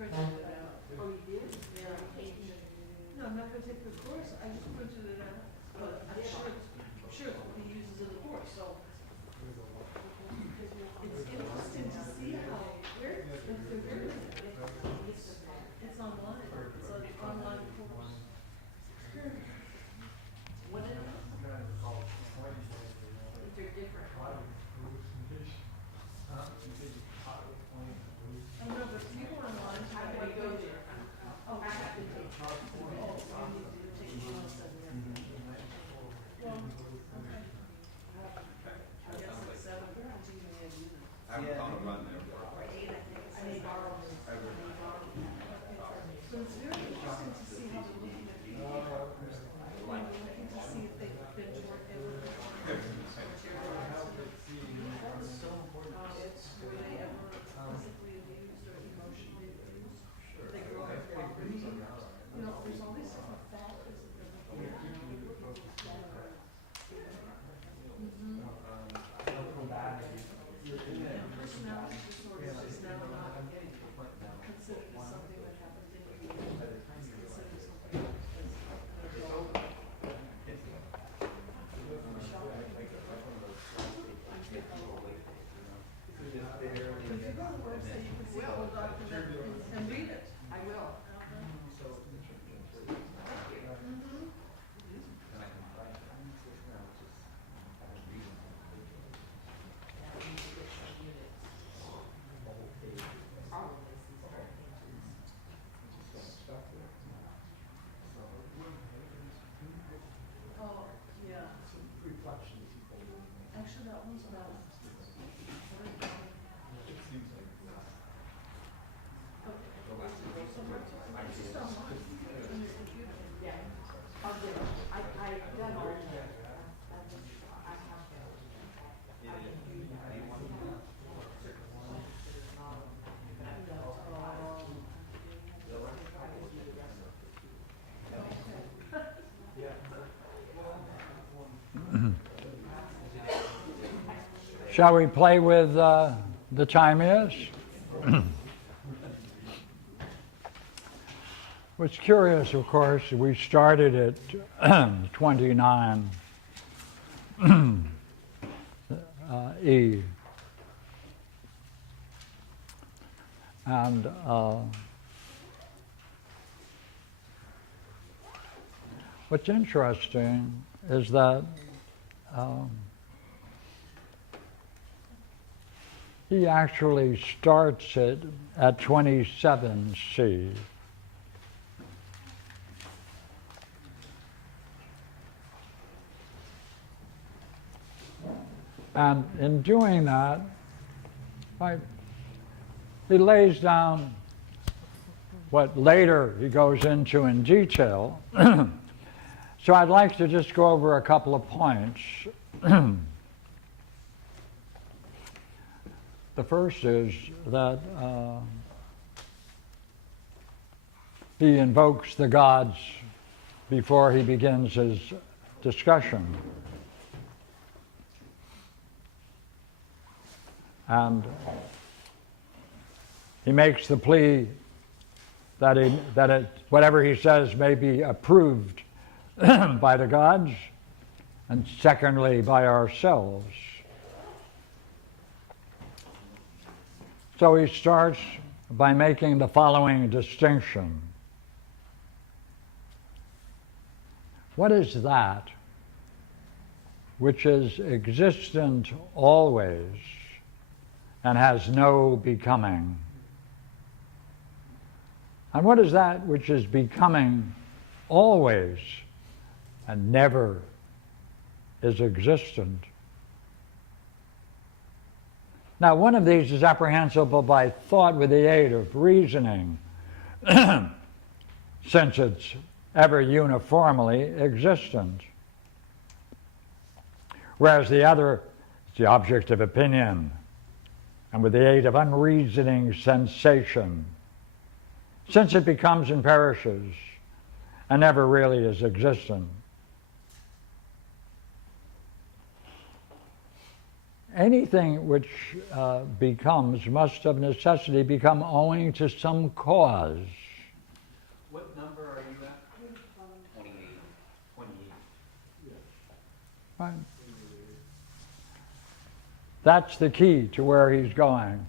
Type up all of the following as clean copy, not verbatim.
printed it out. Oh, you did? Yeah. No, I'm not gonna take the course, I just printed it out, but I'm sure it's what he uses in the course, so. It's interesting to see how, if they're very, it's online, it's an online course. What is it? They're different. I don't know, but if you go online, How do I go there? Oh, I have to take. oh, you need to take notes and everything. Well, okay. I guess it's 7:14 a.m. unit. I haven't thought about that. I may borrow this. So it's very interesting to see how they're looking at people. They're looking to see if they've been tortured. Were they ever physically abused or emotionally abused? They grew up in poverty. You know, there's all these different factors that they're looking at. And personality disorders is now not considered as something that happened in your youth. It's considered something that is an adult. If you go to the website, you can see the whole document and read it. I will. Oh, yeah. Actually, that one's about. It's just online, on your computer. Yeah. I'll get it. I've done all of that. I have that. I can do that. Certain ones that are not, but I've done all of them. I can do the rest of it. Shall we play with the Timaeus? What's curious, of course, we started at 29 E. And what's interesting is that he actually starts it at 27C. And in doing that, he lays down what later he goes into in detail. So I'd like to just go over a couple of points. The first is that he invokes the gods before he begins his discussion. And he makes the plea that whatever he says may be approved by the gods, and secondly, by ourselves. So he starts by making the following distinction. What is that which is existent always and has no becoming? And what is that which is becoming always and never is existent? Now, one of these is apprehensible by thought with the aid of reasoning, since it's ever uniformly existent. Whereas the other is the object of opinion, and with the aid of unreasoning sensation, since it becomes and perishes, and never really is existent. anything which becomes must of necessity become owing to some cause. What number are you at? 28. 28. Right. That's the key to where he's going.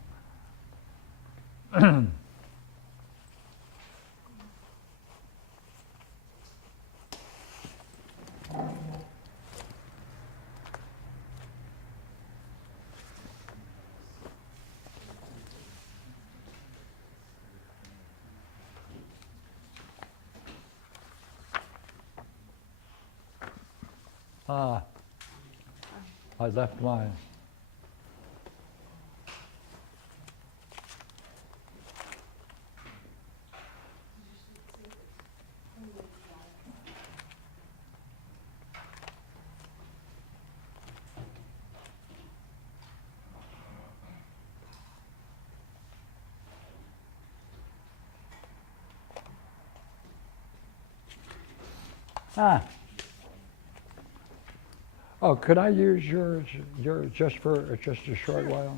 I left mine. Oh, could I use yours just for just a short while?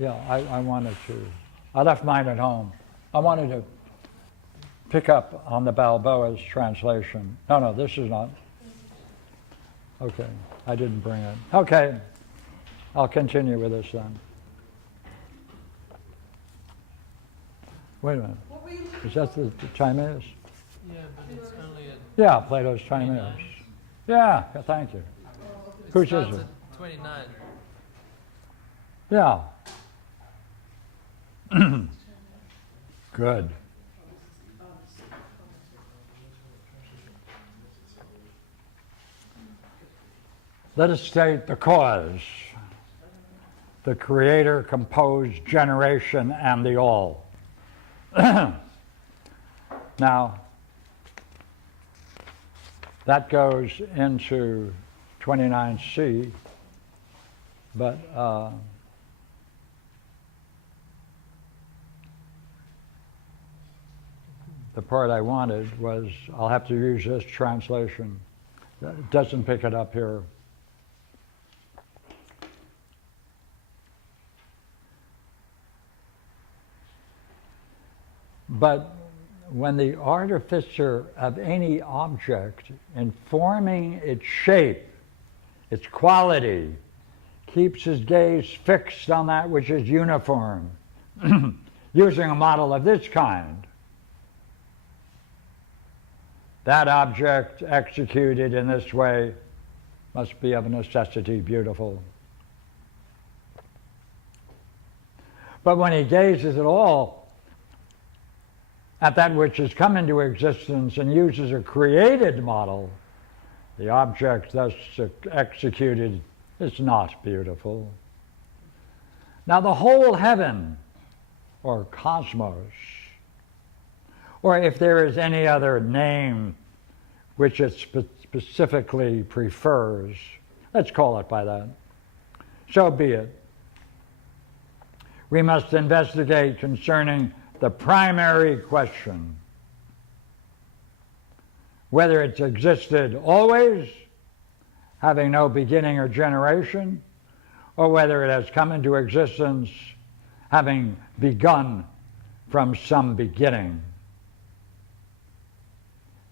Yeah, I wanted to. I left mine at home. I wanted to pick up on the Balboa's translation. No, this is not. Okay, I didn't bring it. Okay, I'll continue with this then. Wait a minute. Is that the Timaeus? Yeah, but it's only at Yeah, Plato's Timaeus. Yeah, thank you. Whose is it? 29. Yeah. Good. Let us state the cause. The creator composed generation and the all. Now, that goes into 29C, but the part I wanted was, I'll have to use this translation. It doesn't pick it up here. But when the artificer of any object, in forming its shape, its quality, keeps his gaze fixed on that which is uniform, using a model of this kind, that object executed in this way must be of necessity beautiful. But when he gazes at all at that which has come into existence and uses a created model, the object thus executed is not beautiful. Now the whole heaven, or cosmos, or if there is any other name which it specifically prefers, let's call it by that, so be it. We must investigate concerning the primary question, whether it's existed always, having no beginning or generation, or whether it has come into existence having begun from some beginning.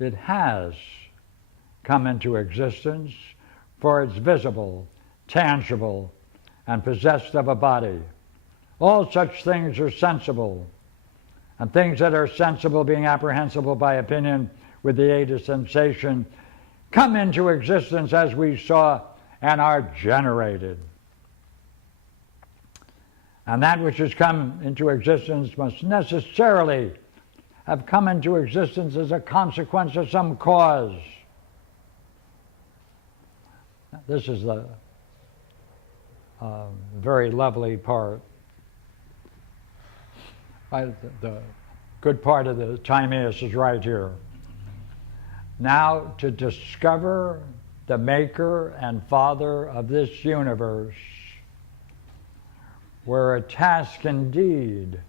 It has come into existence, for it's visible, tangible, and possessed of a body. All such things are sensible, and things that are sensible, being apprehensible by opinion with the aid of sensation, come into existence as we saw and are generated. And that which has come into existence must necessarily have come into existence as a consequence of some cause. This is the very lovely part. The good part of the Timaeus is right here. Now to discover the maker and father of this universe were a task indeed,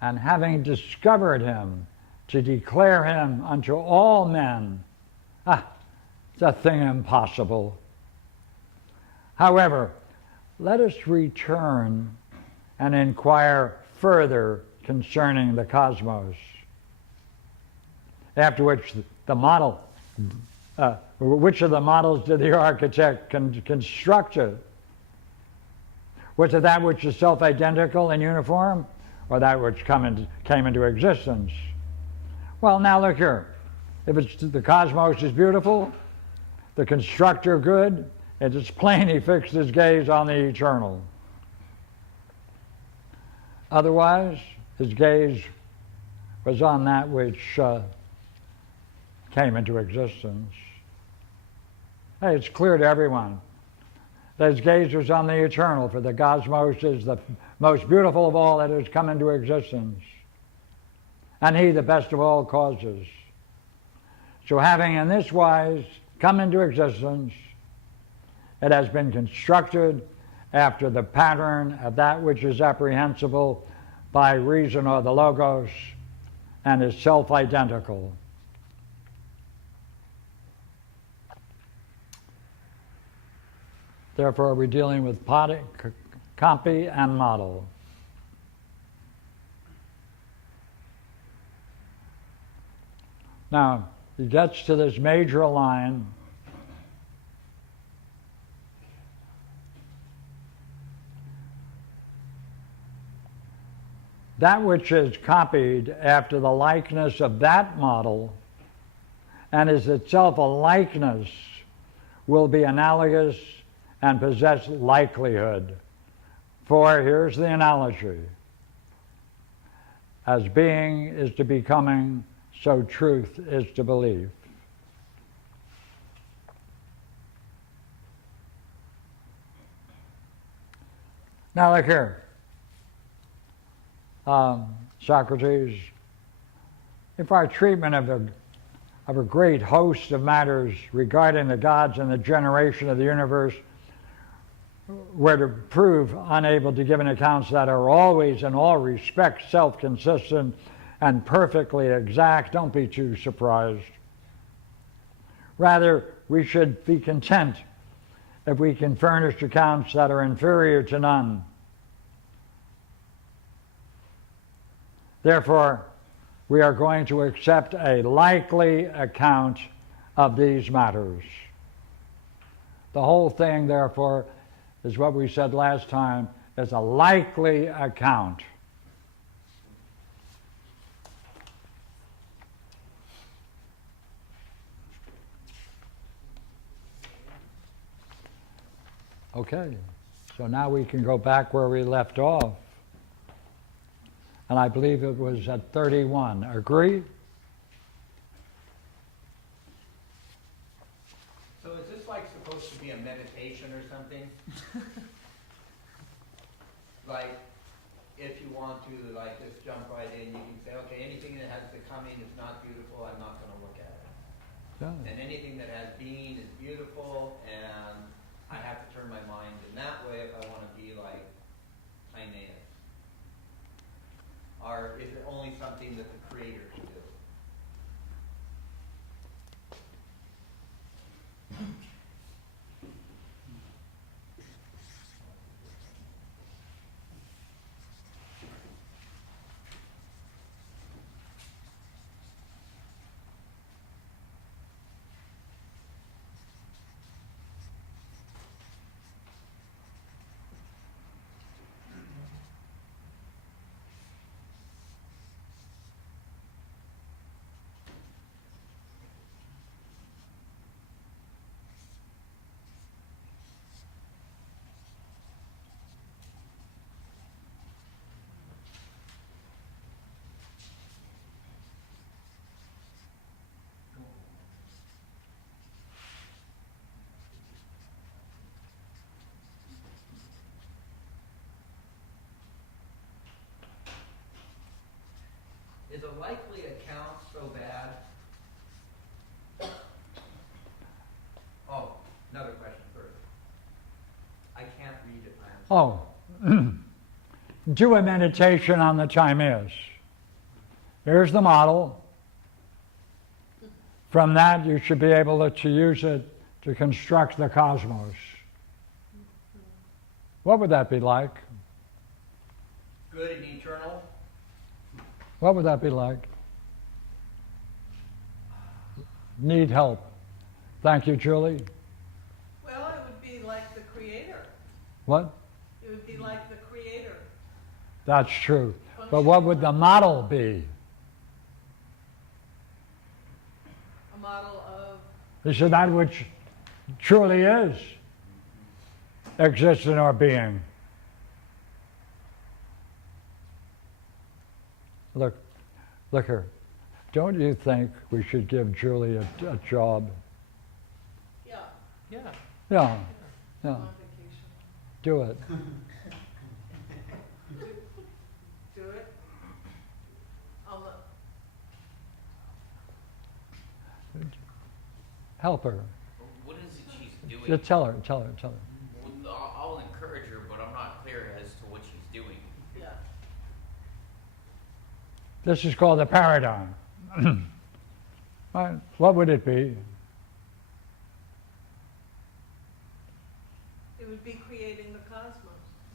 and having discovered him, to declare him unto all men, it's a thing impossible. However, let us return and inquire further concerning the cosmos. After which the model, which of the models did the architect construct it? Was it that which is self-identical and uniform, or that which came into existence? Well, now look here. If it's, the cosmos is beautiful, the constructor good, it is plain he fixed his gaze on the eternal. Otherwise, his gaze was on that which came into existence. Hey, it's clear to everyone that his gaze was on the eternal, for the cosmos is the most beautiful of all that has come into existence, and he the best of all causes. So having in this wise come into existence, it has been constructed after the pattern of that which is apprehensible by reason or the logos, and is self-identical. Therefore, we're dealing with copy and model. Now, he gets to this major line. That which is copied after the likeness of that model and is itself a likeness will be analogous and possess likelihood. For here's the analogy. As being is to becoming, so truth is to believe. Now look here. Socrates, if our treatment of a great host of matters regarding the gods and the generation of the universe were to prove unable to give an accounts that are always in all respects self-consistent and perfectly exact, don't be too surprised. Rather, we should be content if we can furnish accounts that are inferior to none. Therefore, we are going to accept a likely account of these matters. The whole thing, therefore, is what we said last time, is a likely account. Okay, so now we can go back where we left off. And I believe it was at 31. Agree? So is this like supposed to be a meditation or something? Like, if you want to, like, just jump right in, you can say, okay, anything that has becoming is not beautiful, I'm not going to look at it. Yeah. And anything that has being is beautiful, and I have to turn my mind in that way if I want to be like Timaeus. Or is it only something that the Creator can do? Is a likely account so bad? Oh, another question first. I can't read it. Oh, do a meditation on the Timaeus. Here's the model. From that, you should be able to use it to construct the cosmos. What would that be like? Good and eternal. What would that be like? Need help. Thank you, Julie. Well, it would be like the Creator. What? It would be like the Creator. That's true. But what would the model be? A model of, Is it that which truly is, exists in our being? Look here. Don't you think we should give Julie a job? yeah, Yeah. Yeah, yeah. on vacation. Do it. Do it. I'll look. Help her. What is it she's doing? Just tell her. Well, I'll encourage her, but I'm not clear as to what she's doing. Yeah. This is called the paradigm. Right. What would it be? It would be creating the cosmos.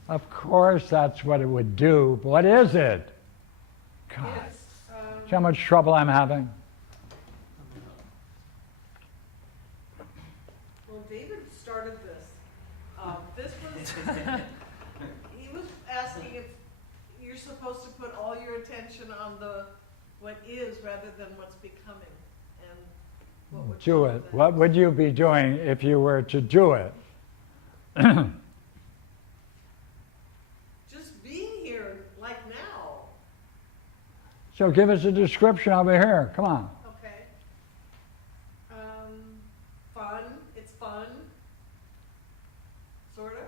Of course, that's what it would do. But what is it? God, It's, see how much trouble I'm having? well, David started this. This was, he was asking if you're supposed to put all your attention on the what is rather than what's becoming. And what would Do you it. then? What would you be doing if you were to do it? Just being here, like now. So give us a description over here. Come on. Okay. Fun. It's fun. Sort of.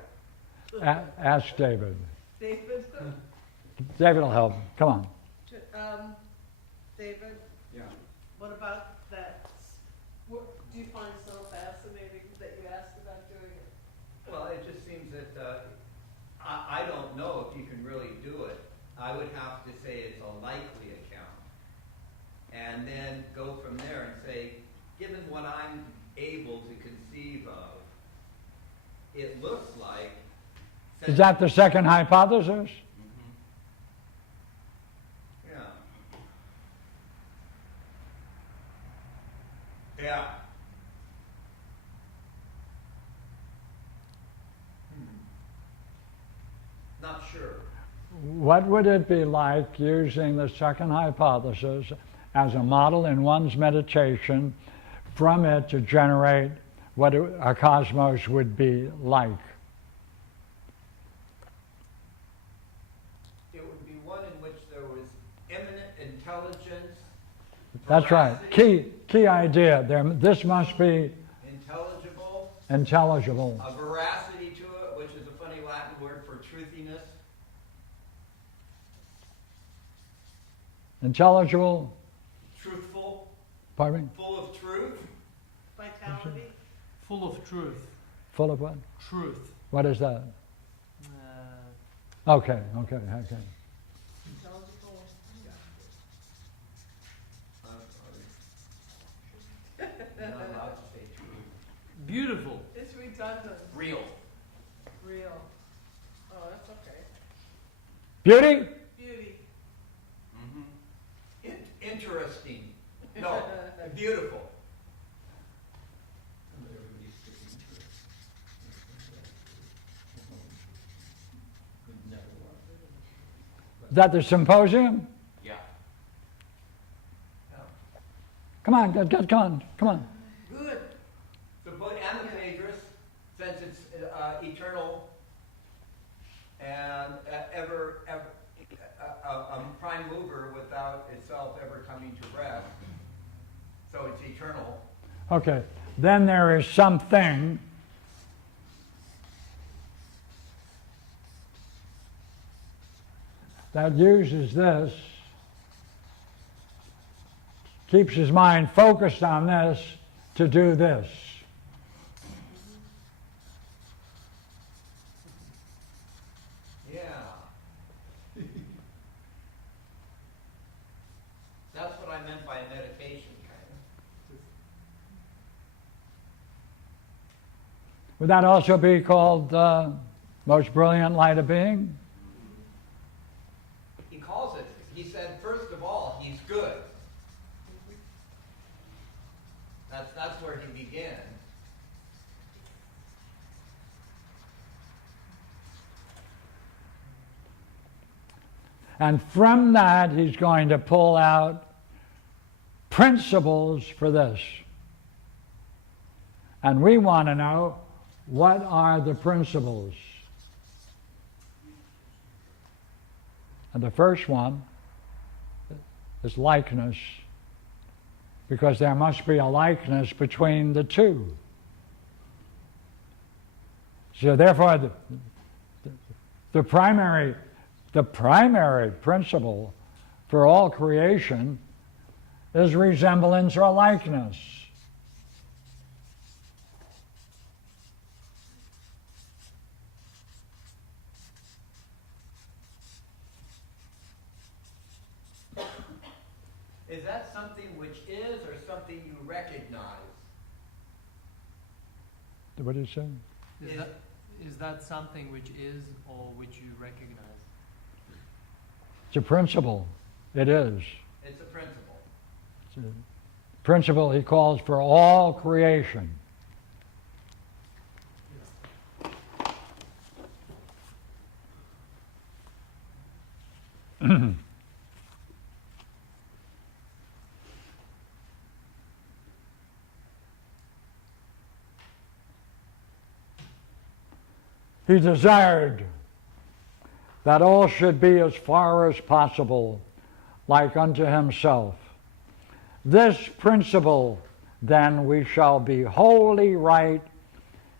Ask David. David. David will help. Come on. David. Yeah. What about that? What do you find so fascinating that you asked about doing it? Well, it just seems that I don't know if you can really do it. I would have to say it's a likely account. And then go from there and say, given what I'm able to conceive of, it looks like... Is that the second hypothesis? Yeah. Yeah. Not sure. What would it be like using the second hypothesis as a model in one's meditation, from it to generate what a cosmos would be like? It would be one in which there was eminent intelligence. That's right. Key idea. This must be Intelligible. intelligible. A veracity to it, which is a funny Latin word for truthiness. Intelligible. Truthful. Pardon me? Full of truth. Vitality. Full of truth. Full of what? Truth. What is that? Uh, Okay. Intelligible. You're not allowed to say truth. beautiful. It's redundant. Real. Real. Oh, that's okay. Beauty? Beauty. Interesting. No, beautiful. Is that the symposium? Yeah. Come on, come on, come on. Good. So put Amicadrus, since it's eternal and a prime mover without itself ever coming to rest. So it's eternal. Okay. Then there is something that uses this, keeps his mind focused on this to do this. Yeah. That's what I meant by meditation, kind of. Would that also be called most brilliant light of being? He calls it, he said, first of all, he's good. That's where he begins. And from that, he's going to pull out principles for this. And we want to know, what are the principles? And the first one is likeness, because there must be a likeness between the two. So therefore, the primary principle for all creation is resemblance or likeness. Is that something which is or something you recognize? What did you say? Is that something which is or which you recognize? It's a principle. It is. It's a principle. It's a principle he calls for all creation. He desired that all should be as far as possible like unto himself. This principle, then, we shall be wholly right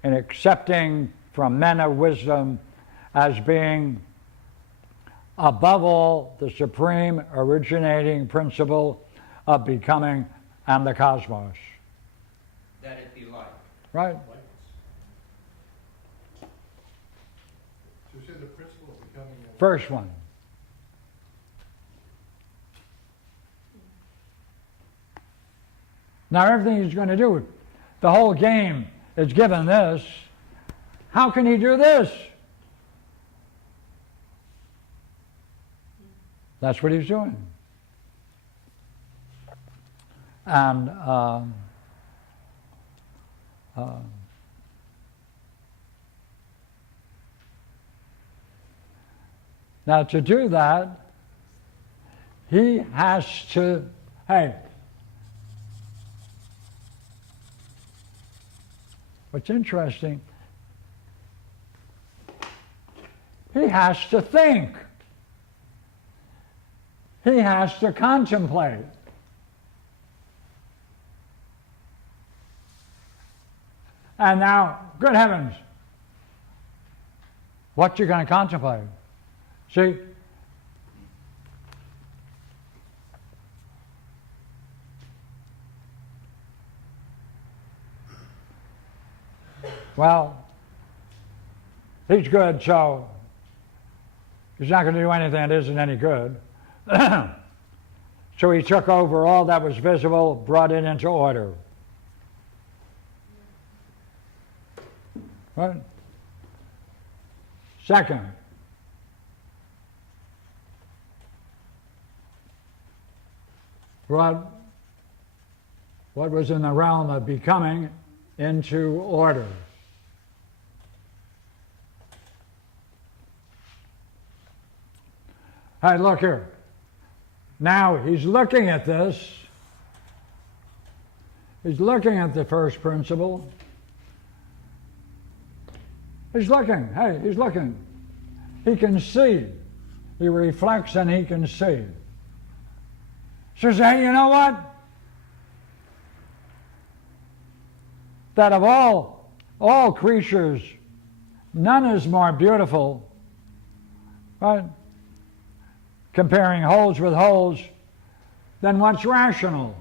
in accepting from men of wisdom as being above all the supreme originating principle of becoming and the cosmos. That it be like. Right? So you say the principle of becoming a... First one. Now everything he's going to do, the whole game is given this. How can he do this? That's what he's doing. And now to do that, he has to, hey, what's interesting, he has to think. He has to contemplate. And now, good heavens, what you going to contemplate? See? Well, he's good, so he's not going to do anything that isn't any good. So he took over all that was visible, brought it into order. Right? Second, brought what was in the realm of becoming into order. Hey, look here. Now he's looking at this. He's looking at the first principle. He's looking. Hey, he's looking. He can see. He reflects and he can see. Says, hey, you know what? That of all creatures, none is more beautiful, right? Comparing wholes with wholes, than what's rational.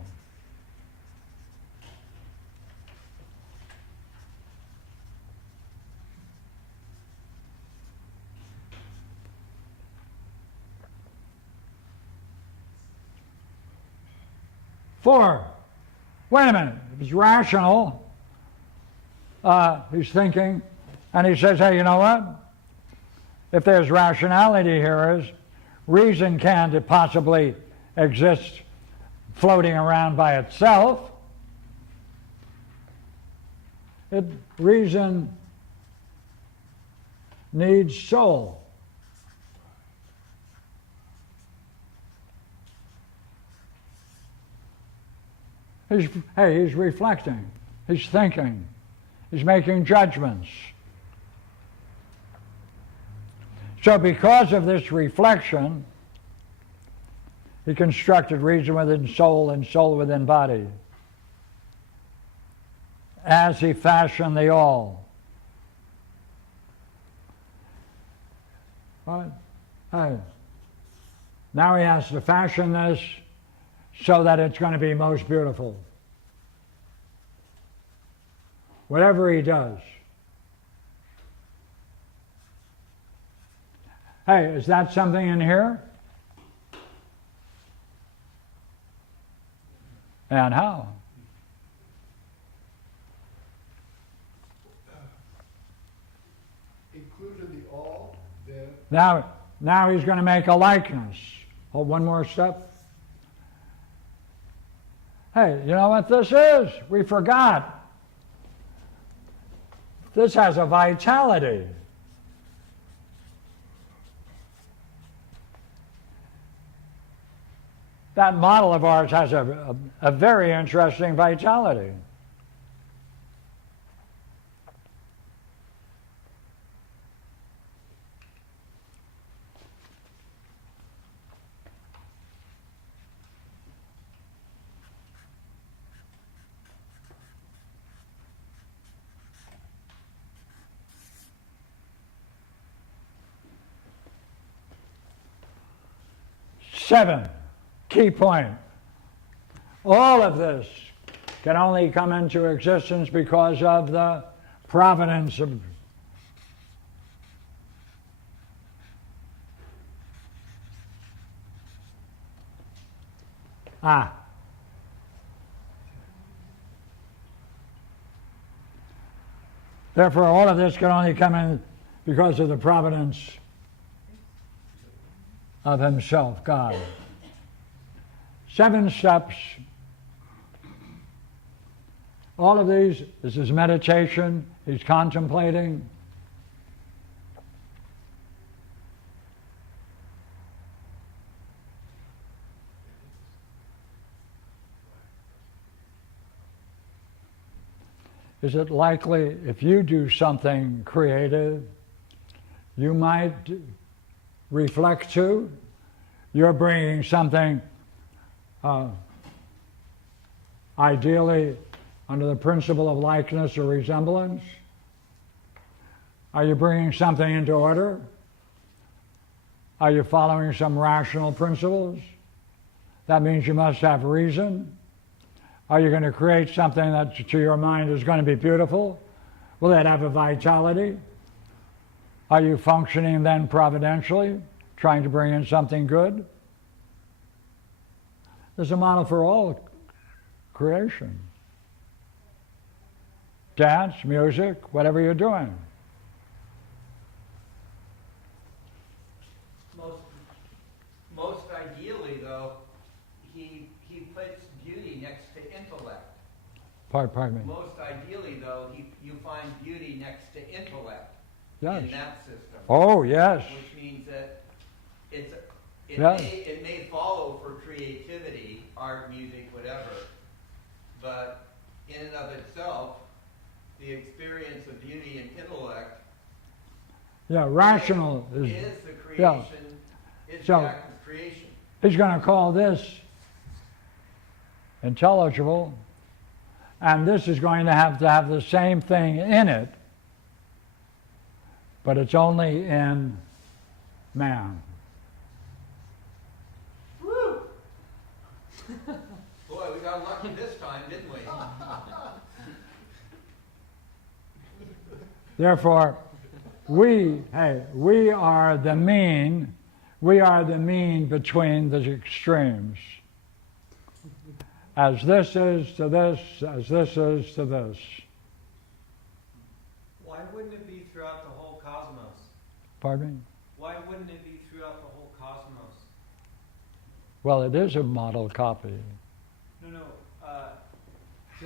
Four, wait a minute, if it's rational, he's thinking, and he says, hey, you know what? if there's rationality here, is reason can't possibly exist floating around by itself. Reason needs soul. He's reflecting, he's thinking, he's making judgments. So because of this reflection, he constructed reason within soul and soul within body, as he fashioned the all. Right? Hey. Now he has to fashion this so that it's going to be most beautiful. Whatever he does. Hey, is that something in here? And how? Included the all, then. Now he's going to make a likeness. Hold one more step. Hey, you know what this is? We forgot. This has a vitality. That model of ours has a very interesting vitality. Seven, key point. All of this can only come into existence because of the providence of Therefore, all of this can only come in because of the providence of himself, God. 7 steps. All of these, this is meditation. He's contemplating. Is it likely if you do something creative, you might reflect too? You're bringing something ideally under the principle of likeness or resemblance? Are you bringing something into order? Are you following some rational principles? That means you must have reason. Are you going to create something that to your mind is going to be beautiful? Will that have a vitality? Are you functioning then providentially, trying to bring in something good? There's a model for all creation. Dance, music, whatever you're doing. Most ideally, though, he puts beauty next to intellect. Pardon me. Most ideally, though, you find beauty next to intellect Yes. in that system. Oh, yes. Which means that Yes. it may follow for creativity, art, music, whatever, but in and of itself, the experience of beauty and intellect Yeah, rational is is. the creation, is So- the act of creation. He's going to call this intelligible, and this is going to have the same thing in it, but it's only in man. Woo! Boy, we got lucky this time, didn't we? Therefore, we are the mean. We are the mean between the extremes. As this is to this, as this is to this. Why wouldn't it be throughout the whole cosmos? Pardon me? wouldn't it be throughout the whole cosmos? Well, it is a model copy. No.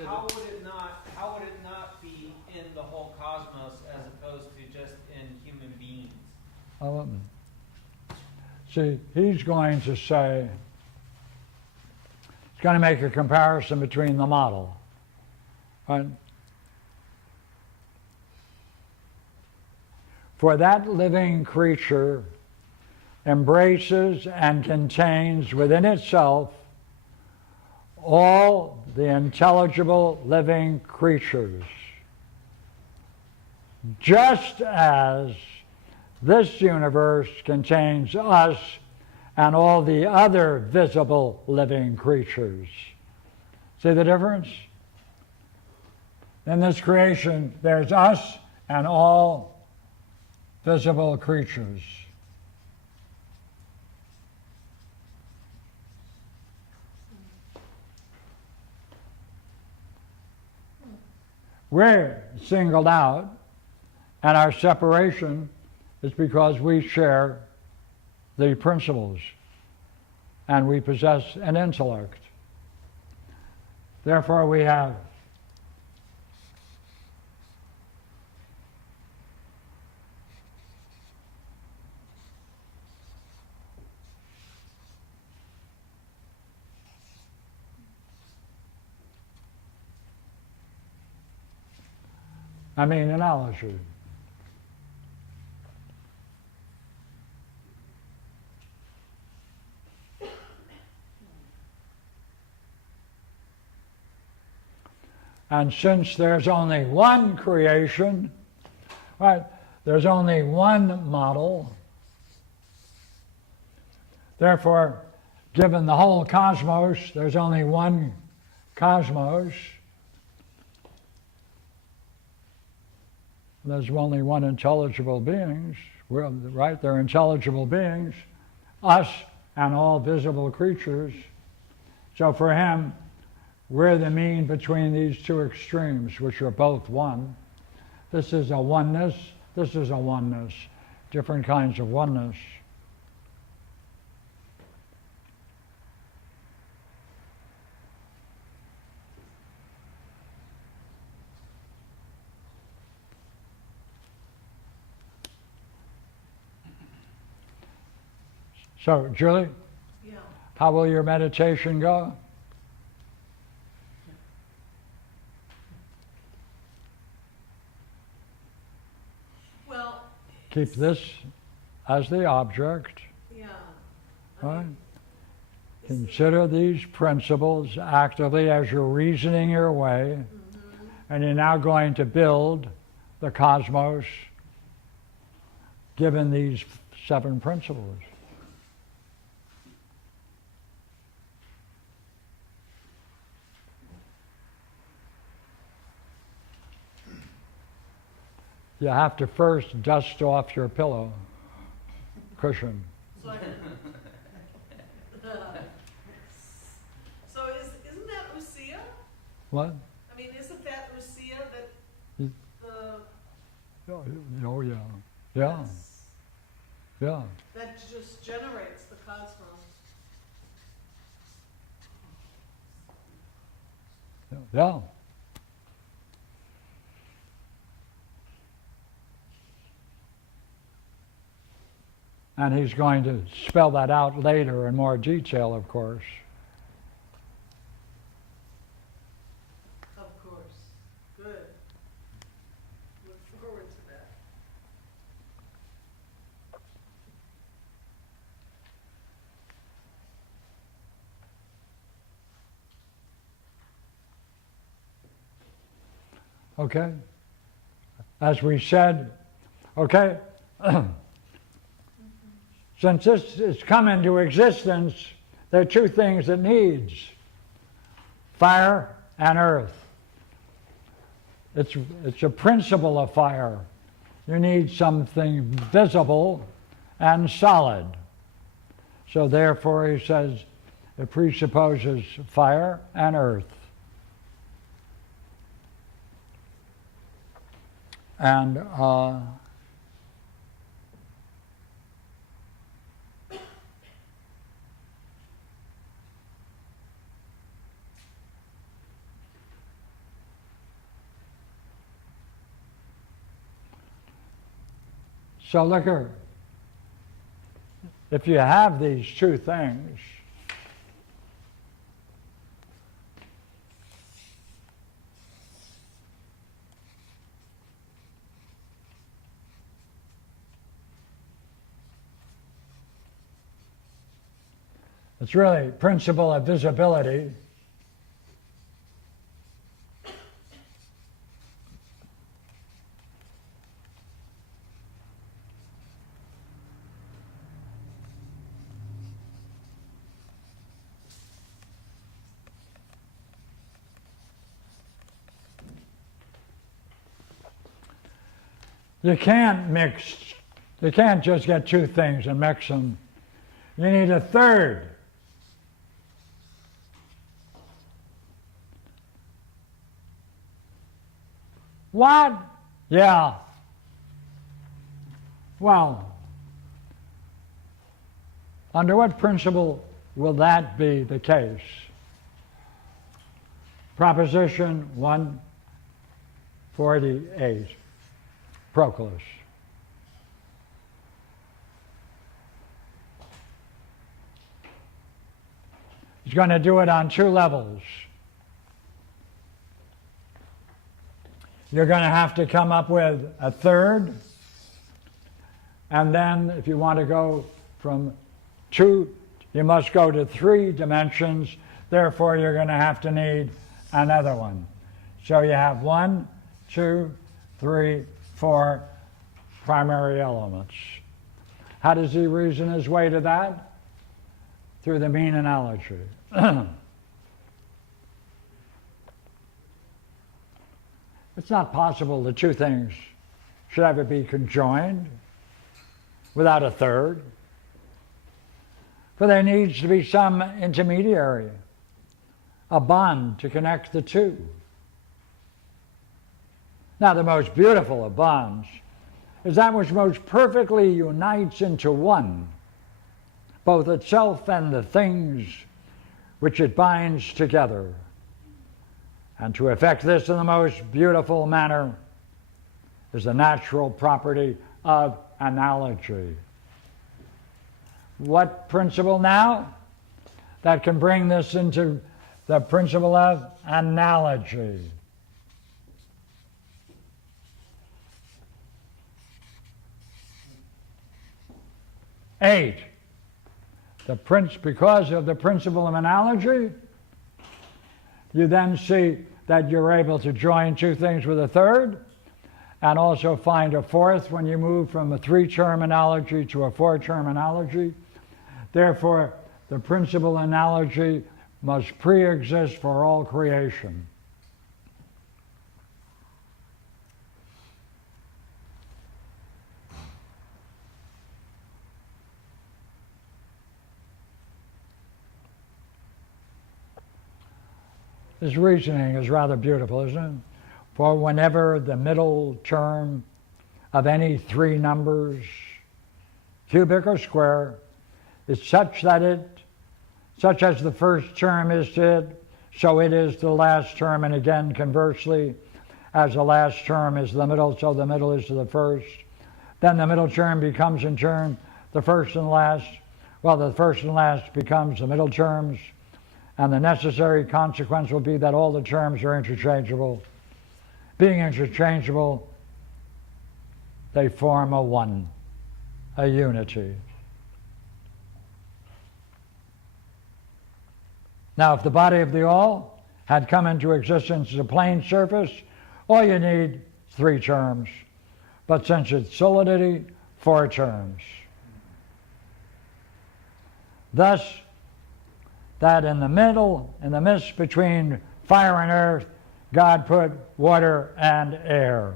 How would it not be in the whole cosmos as opposed to just in human beings? See, he's going to say, he's going to make a comparison between the model. Right? For that living creature embraces and contains within itself all the intelligible living creatures, just as this universe contains us and all the other visible living creatures. See the difference? In this creation, there's us and all visible creatures. We're singled out, and our separation is because we share the principles and we possess an intellect. Therefore, we have analogy. And since there's only one creation, right, there's only one model, therefore, given the whole cosmos, there's only one cosmos. There's only one intelligible beings, right? They're intelligible beings, us and all visible creatures. So for him, we're the mean between these two extremes, which are both one. This is a oneness, this is a oneness, different kinds of oneness. So, Julie, Yeah. how will your meditation go? Well, Keep this as the object, yeah. right? It's- Consider these principles actively as you're reasoning your way, and you're now going to build the cosmos given these 7 principles. You have to first dust off your pillow cushion. So, isn't that Lucia? What? I mean, isn't that Lucia that Mm. the Oh, yeah. Yeah, yeah. that just generates the cosmos? Yeah. And he's going to spell that out later in more detail, of course. Of course. Good. Look forward to that. Okay? As we said, okay? Since this has come into existence, there are 2 things it needs: fire and earth. It's a principle of fire. You need something visible and solid. So therefore, he says, it presupposes fire and earth. And So look here. If you have these two things, it's really principle of visibility. You can't just get two things and mix them. You need a third. What? Yeah. Well, under what principle will that be the case? Proposition 148, Proclus. He's going to do it on two levels. You're going to have to come up with a third, and then if you want to go from two, you must go to 3 dimensions. Therefore, you're going to have to need another one. So you have 1, 2, 3, 4 primary elements. How does he reason his way to that? Through the mean analogy. It's not possible the two things should ever be conjoined without a third. For there needs to be some intermediary, a bond to connect the two. Now, the most beautiful of bonds is that which most perfectly unites into one, both itself and the things which it binds together. And to effect this in the most beautiful manner is the natural property of analogy. What principle now that can bring this into the principle of analogy? Eight. Because of the principle of analogy, you then see that you're able to join two things with a third, and also find a fourth when you move from a 3-term analogy to a 4-term analogy. Therefore, the principle analogy must pre-exist for all creation. This reasoning is rather beautiful, isn't it? For whenever the middle term of any 3 numbers, cubic or square, is such as the first term is to it, so it is the last term, and again conversely, as the last term is the middle, so the middle is to the first. Then the middle term becomes in turn the first and last. Well, the first and last becomes the middle terms, and the necessary consequence will be that all the terms are interchangeable. Being interchangeable, they form a one, a unity. Now, if the body of the all had come into existence as a plane surface, all you need is 3 terms. But since it's solidity, 4 terms. Thus, that in the middle, in the midst between fire and earth, God put water and air.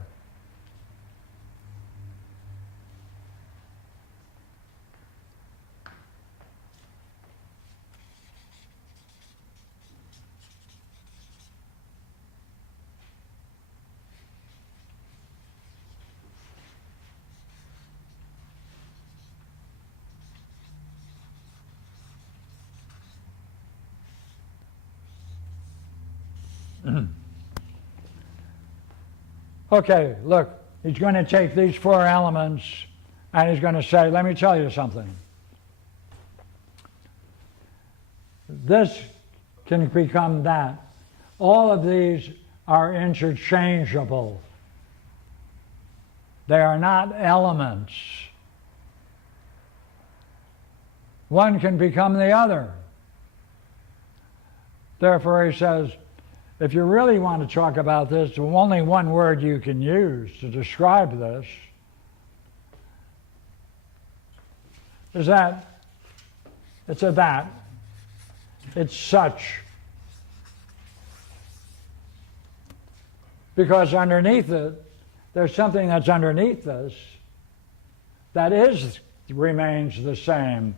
Okay, look, he's going to take these 4 elements And he's going to say, let me tell you something. This can become that. All of these are interchangeable. They are not elements. One can become the other. Therefore, he says, if you really want to talk about this, only one word you can use to describe this is that it's a that. It's such. Because underneath it, there's something that's underneath this that remains the same.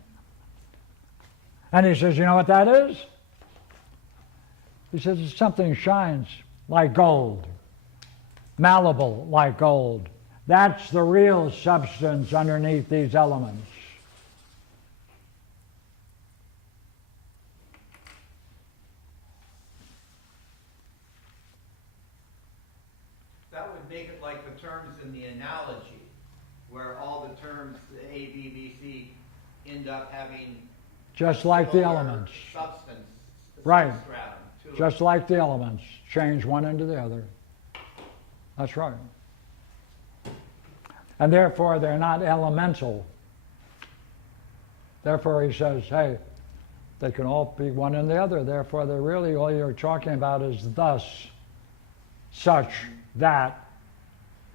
And he says, you know what that is? He says, it's something shines like gold, malleable like gold. That's the real substance underneath these elements. That would make it like the terms in the analogy, where all the terms, the A, B, B, C, end up having just like the similar elements. substance, Right. substratum to it. Just like the elements. Change one into the other. That's right. And therefore, they're not elemental. Therefore, he says, hey, they can all be one and the other. Therefore, they're really, all you're talking about is thus, such, that.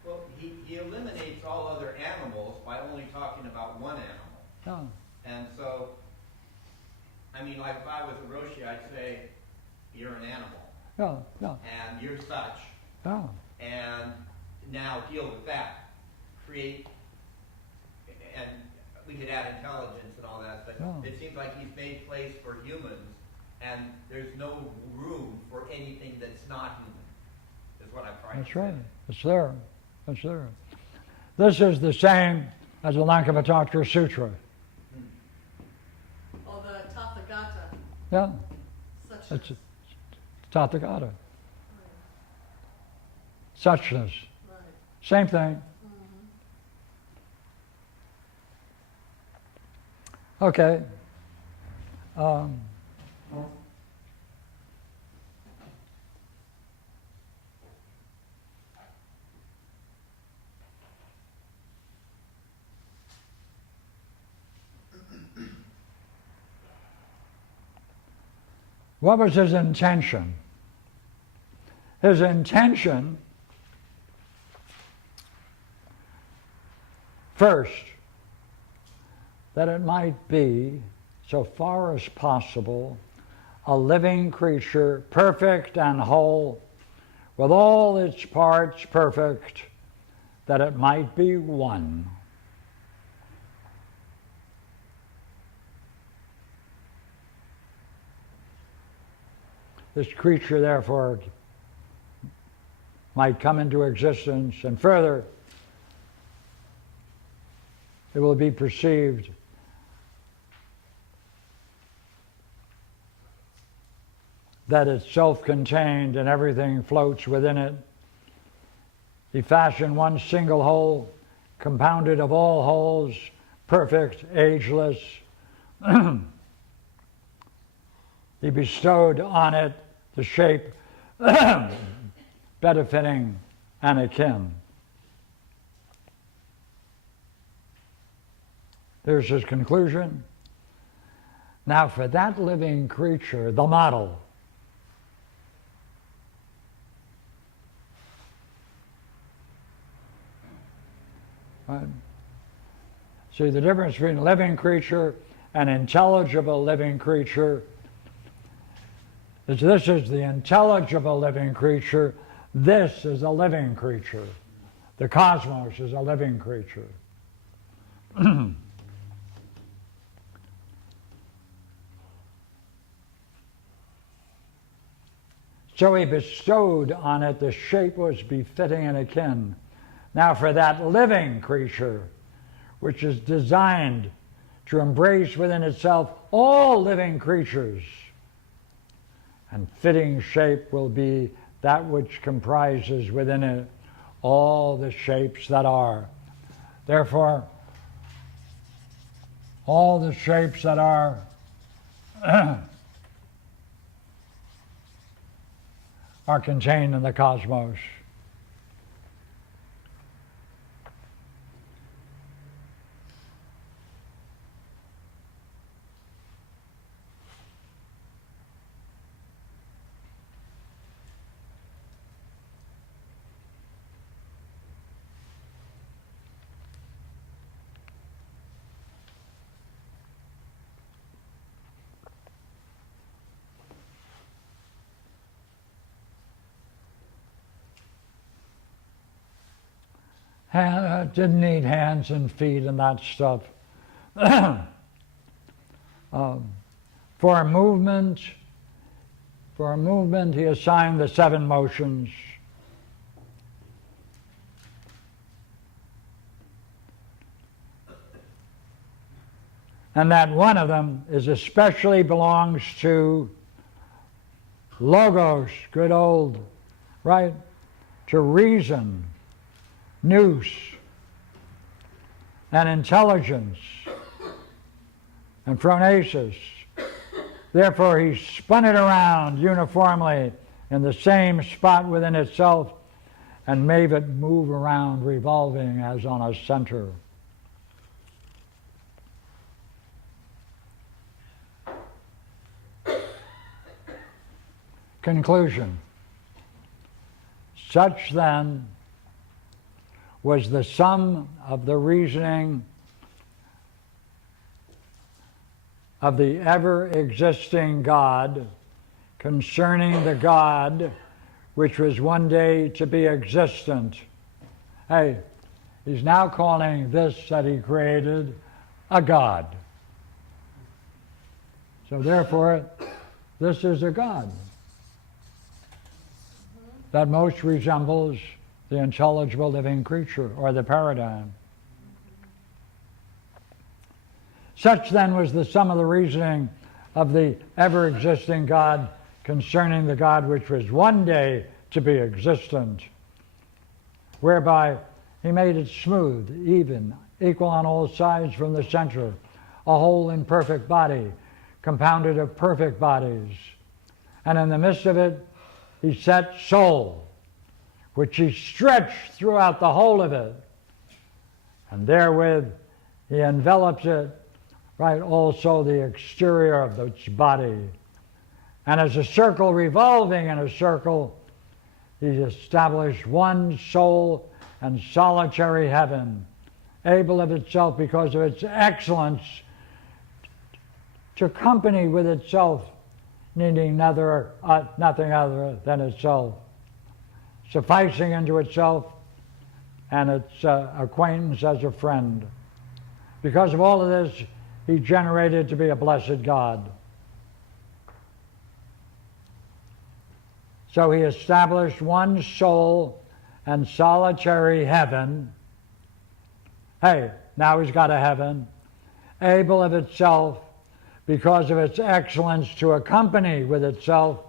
Well, he eliminates all other animals by only talking about one animal. Yeah. And so, I mean, like if I was a Roshi, I'd say, you're an animal, Yeah, yeah, and you're such, yeah. and now deal with that. Create, and we could add intelligence and all that, but Yeah. it seems like he's made place for humans, and there's no room for anything that's not human, is what I'm trying That's to say. right. It's there. It's there. This is the same as the Lankavatara Sutra. Oh, the Tathagata, Yeah, such it's as, Tathagata. Suchness. right. Same thing. Okay. What was his intention? His intention, first, that it might be, so far as possible, a living creature, perfect and whole, with all its parts perfect, that it might be one. This creature, therefore, might come into existence, and further, it will be perceived that it's self-contained and everything floats within it. He fashioned one single whole, compounded of all wholes, perfect, ageless. He bestowed on it the shape better fitting and akin. There's his conclusion. Now for that living creature, the model, right? See the difference between a living creature and intelligible living creature is this is the intelligible living creature, this is a living creature. The cosmos is a living creature. So he bestowed on it the shape was befitting and akin. Now for that living creature, which is designed to embrace within itself all living creatures, and fitting shape will be that which comprises within it all the shapes that are. Therefore, all the shapes that are are contained in the cosmos. Didn't need hands and feet and that stuff. For a movement, he assigned the 7 motions. And that one of them is especially belongs to logos, good old, right? To reason, nous, and intelligence, and phronesis. Therefore, he spun it around uniformly in the same spot within itself and made it move around, revolving as on a center. Conclusion. Such then was the sum of the reasoning of the ever-existing God concerning the God which was one day to be existent. Hey, he's now calling this that he created a God. So therefore, this is a God that most resembles the intelligible living creature, or the paradigm. Such then was the sum of the reasoning of the ever-existing God concerning the God which was one day to be existent, whereby he made it smooth, even, equal on all sides from the center, a whole and perfect body, compounded of perfect bodies. And in the midst of it, he set soul, which he stretched throughout the whole of it. And therewith he envelops it, right, also the exterior of its body. And as a circle revolving in a circle, he established one sole and solitary heaven, able of itself because of its excellence to company with itself, needing nothing other than itself, sufficing unto itself and its acquaintance as a friend. Because of all of this, he generated to be a blessed God. So he established one sole and solitary heaven. Hey, now he's got a heaven, able of itself, because of its excellence, to accompany with itself,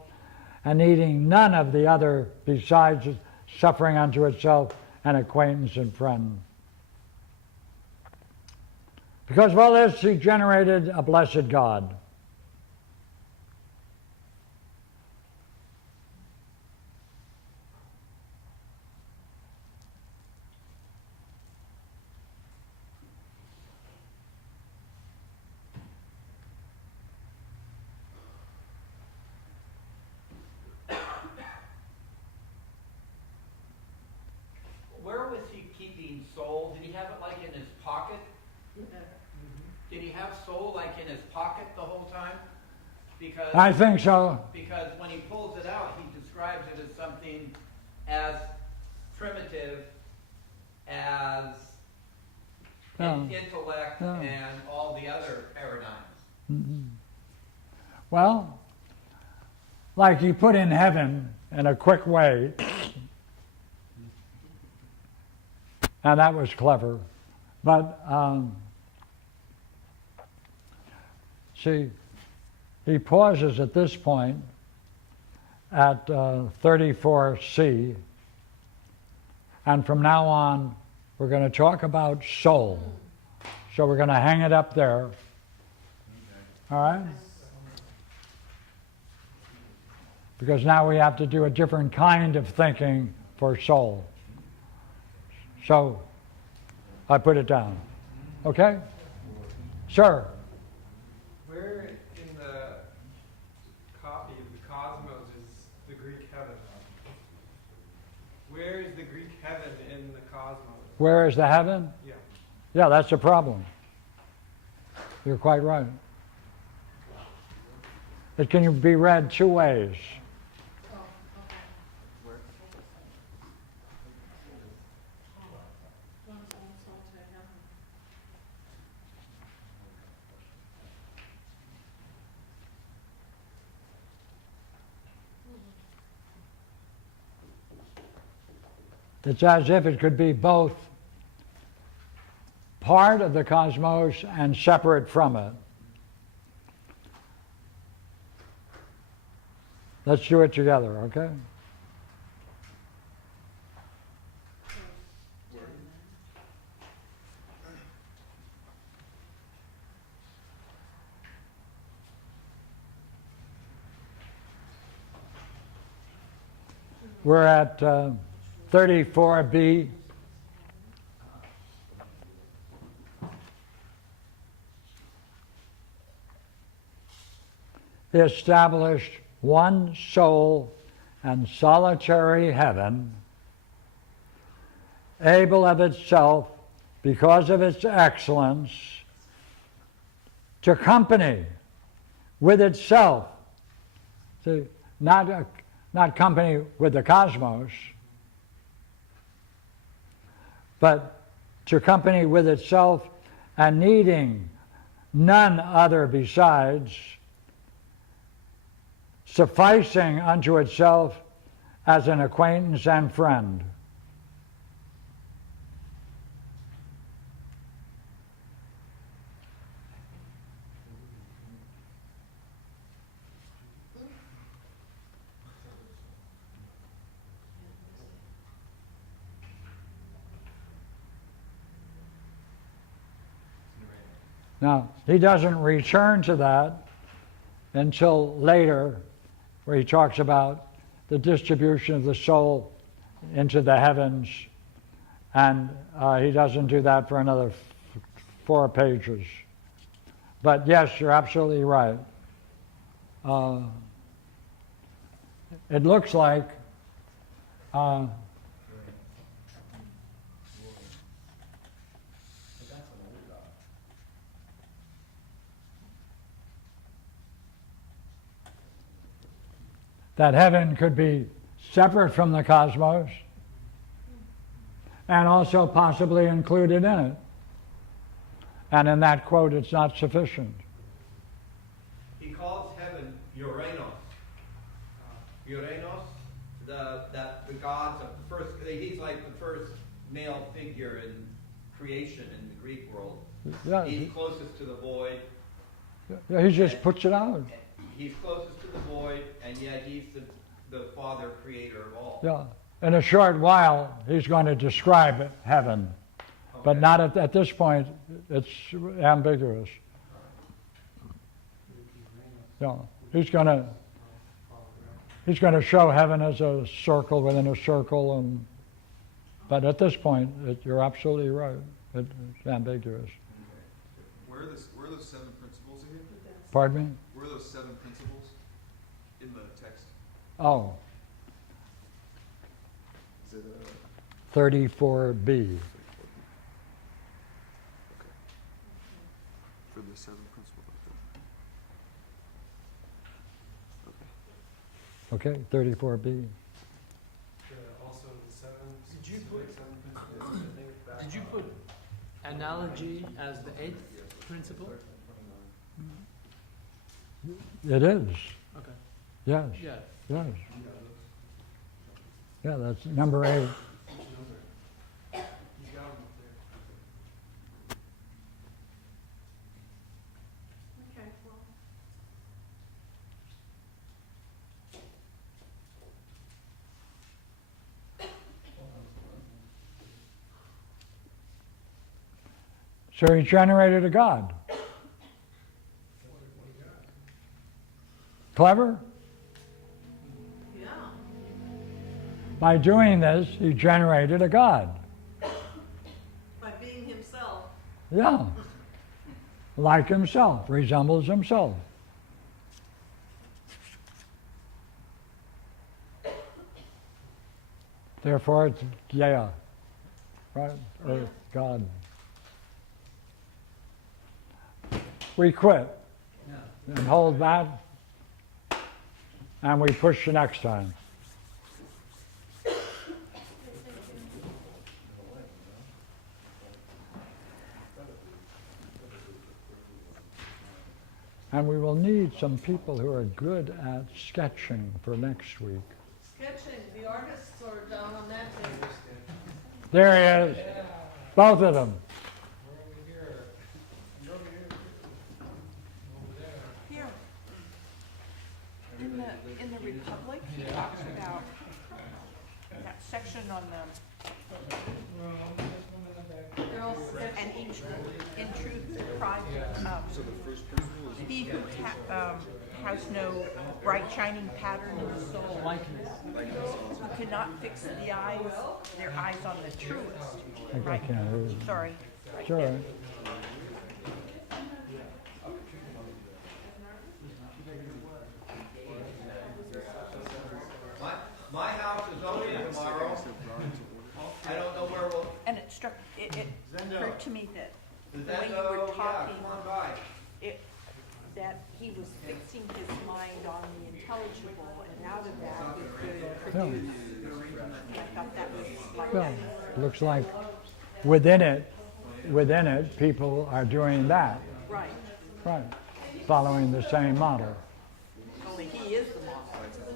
and needing none of the other besides suffering unto itself an acquaintance and friend. Because of all this, he generated a blessed God. Where was he keeping soul? Did he have it like in his pocket? Did he have soul like in his pocket the whole time? Because I think so. Because when he pulls it out, he describes it as something as primitive as intellect and all the other paradigms. Mm-hmm. Well, like he put in heaven in a quick way, and that was clever. But see, he pauses at this point at 34C, and from now on we're going to talk about soul. So we're going to hang it up there All right? Because now we have to do a different kind of thinking for soul. So, I put it down. Okay? Sir? Where in the copy of the cosmos is the Greek heaven? Where is the Greek heaven in the cosmos? Where is the heaven? Yeah. Yeah, that's a problem. You're quite right. It can be read two ways. It's as if it could be both part of the cosmos and separate from it. Let's do it together, okay? We're at 34B. He established one sole and solitary heaven, able of itself, because of its excellence, to company with itself. See, not company with the cosmos, but to company with itself and needing none other besides, sufficing unto itself as an acquaintance and friend. Now, he doesn't return to that until later, where he talks about the distribution of the soul into the heavens, and he doesn't do that for another 4 pages. But yes, you're absolutely right. It looks like that heaven could be separate from the cosmos and also possibly included in it. And in that quote, it's not sufficient. He calls heaven Uranus. Uranus, the gods of the first, he's like the first male figure in creation in the Greek world. Yeah, He's closest to the void. yeah, he just puts it out. He's closest to the void, and yet he's the father creator of all. Yeah. In a short while, he's going to describe heaven, but Okay. not at this point. It's ambiguous. Yeah. He's going to show heaven as a circle within a circle, but at this point, you're absolutely right. It's ambiguous. Where are those 7 principles again? Pardon me? Where are those 7 principles in the text? Oh, Is it 34B. for the 7 principles? Okay. Okay, 34B. Also the 7. Did you put analogy as the 8th principle? It is. Okay. Yes. Yeah. Yes. Yeah, that's number 8. You got them up there. Okay, well. So he generated a God. Clever? Yeah. By doing this, he generated a God. By being himself. Yeah. Like himself, resembles himself. Therefore, it's yeah, right? Or God. We quit and hold that, and we push the next time. And we will need some people who are good at sketching for next week. Sketching, the artists are down on that table. There he is. Both of them. Here, in the Republic, he talks about that section on the, They're all and in truth, pride, he who has no bright shining pattern in the soul, who cannot fix their eyes on the truest. I can't hear you. Sorry. Sure. My house is open tomorrow. I don't know where we'll. And it occurred to me that Does the way that you go? were Yeah, talking, come on by. that he was fixing his mind on the intelligible, and out of that he could produce. I thought that was like Well, looks like within it, people are doing that. right. Right. Following the same model. Only he is the model.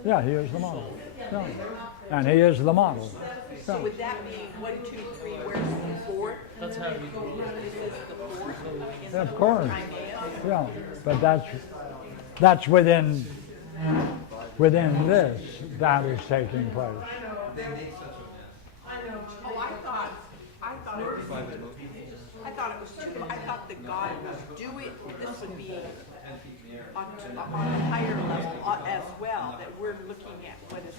Yeah, he is the model. Yeah. And he is the model. So Yeah. would that be 1, 2, 3? Where's the fourth? That's how we This is the fourth. in Of the course. Timaeus? Yeah. But that's within this that is taking place. They make such a mess. I know. Oh, I thought it was too. I thought the God was doing. This would be on a higher level as well. That we're looking at what is.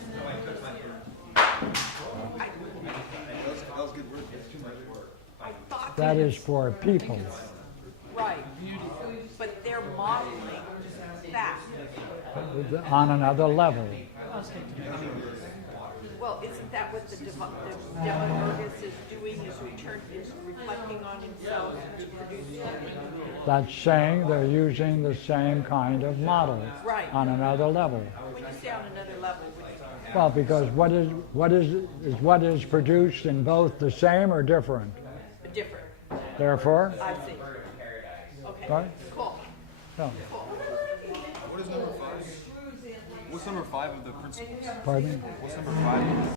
That was good work. It's too much work. I thought That is for people. right, but they're modeling that. On another level. Well, isn't that what the Demagogus is doing? Is reflecting on himself to produce something? That's saying they're using the same kind of model Right. on another level. When you say on another level, Well, because what is produced in both the same or different? different. Therefore, I see. Okay. right? Cool. Yeah. What is number 5? What's number 5 of the principles? Pardon me? What's number 5?